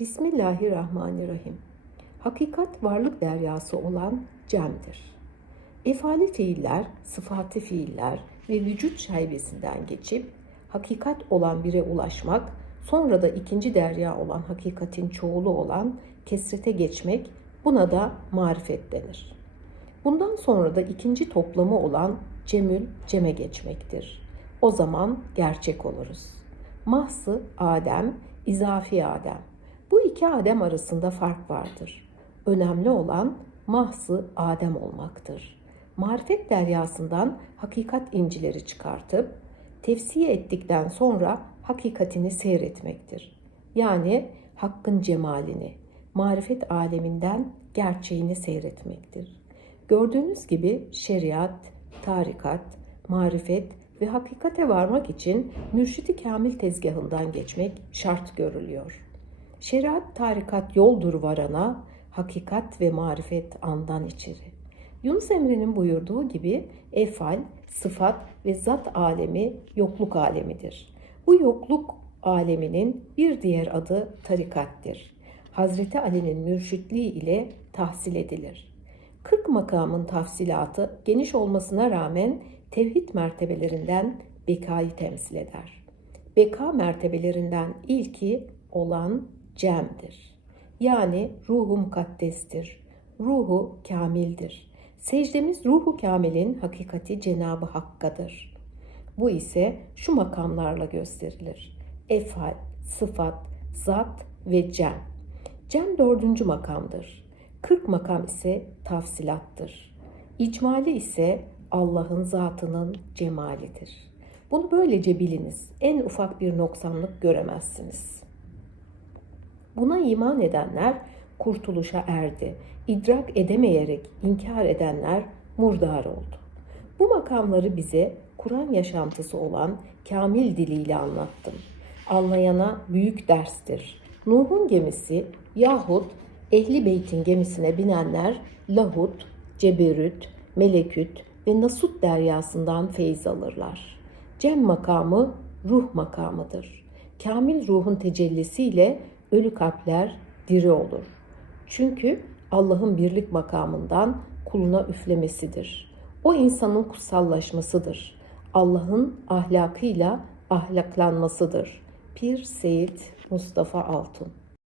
Bismillahirrahmanirrahim. Hakikat varlık deryası olan cemdir. Efali fiiller, sıfatı fiiller ve vücut şaibesinden geçip hakikat olan bire ulaşmak, sonra da ikinci derya olan hakikatin çoğulu olan kesrete geçmek buna da marifet denir. Bundan sonra da ikinci toplamı olan cemül ceme geçmektir. O zaman gerçek oluruz. Mahsı Adem, izafi Adem. Bu iki Adem arasında fark vardır. Önemli olan mahsı Adem olmaktır. Marifet deryasından hakikat incileri çıkartıp tefsiye ettikten sonra hakikatini seyretmektir. Yani hakkın cemalini, marifet aleminden gerçeğini seyretmektir. Gördüğünüz gibi şeriat, tarikat, marifet ve hakikate varmak için mürşidi kamil tezgahından geçmek şart görülüyor. Şeriat, tarikat yoldur varana, hakikat ve marifet andan içeri. Yunus Emre'nin buyurduğu gibi efal, sıfat ve zat alemi yokluk alemidir. Bu yokluk aleminin bir diğer adı tarikattir. Hazreti Ali'nin mürşitliği ile tahsil edilir. 40 makamın tafsilatı geniş olmasına rağmen tevhid mertebelerinden bekayı temsil eder. Beka mertebelerinden ilki olan cemdir. Yani ruhu mukaddestir, ruhu kamildir. Secdemiz ruhu kamilin hakikati Cenabı Hakk'adır. Bu ise şu makamlarla gösterilir. Efal, sıfat, zat ve cem. Cem dördüncü makamdır. Kırk makam ise tafsilattır. İcmali ise Allah'ın zatının cemalidir. Bunu böylece biliniz. En ufak bir noksanlık göremezsiniz. Buna iman edenler kurtuluşa erdi. İdrak edemeyerek inkar edenler murdar oldu. Bu makamları bize Kur'an yaşantısı olan kamil diliyle anlattım. Anlayana büyük derstir. Nuh'un gemisi yahut Ehli Beyt'in gemisine binenler Lahut, Ceberüt, Meleküt ve Nasut deryasından feyz alırlar. Cem makamı ruh makamıdır. Kamil ruhun tecellisiyle ölü kalpler diri olur. Çünkü Allah'ın birlik makamından kuluna üflemesidir. O insanın kutsallaşmasıdır. Allah'ın ahlakıyla ahlaklanmasıdır. Pir Seyit Mustafa Altun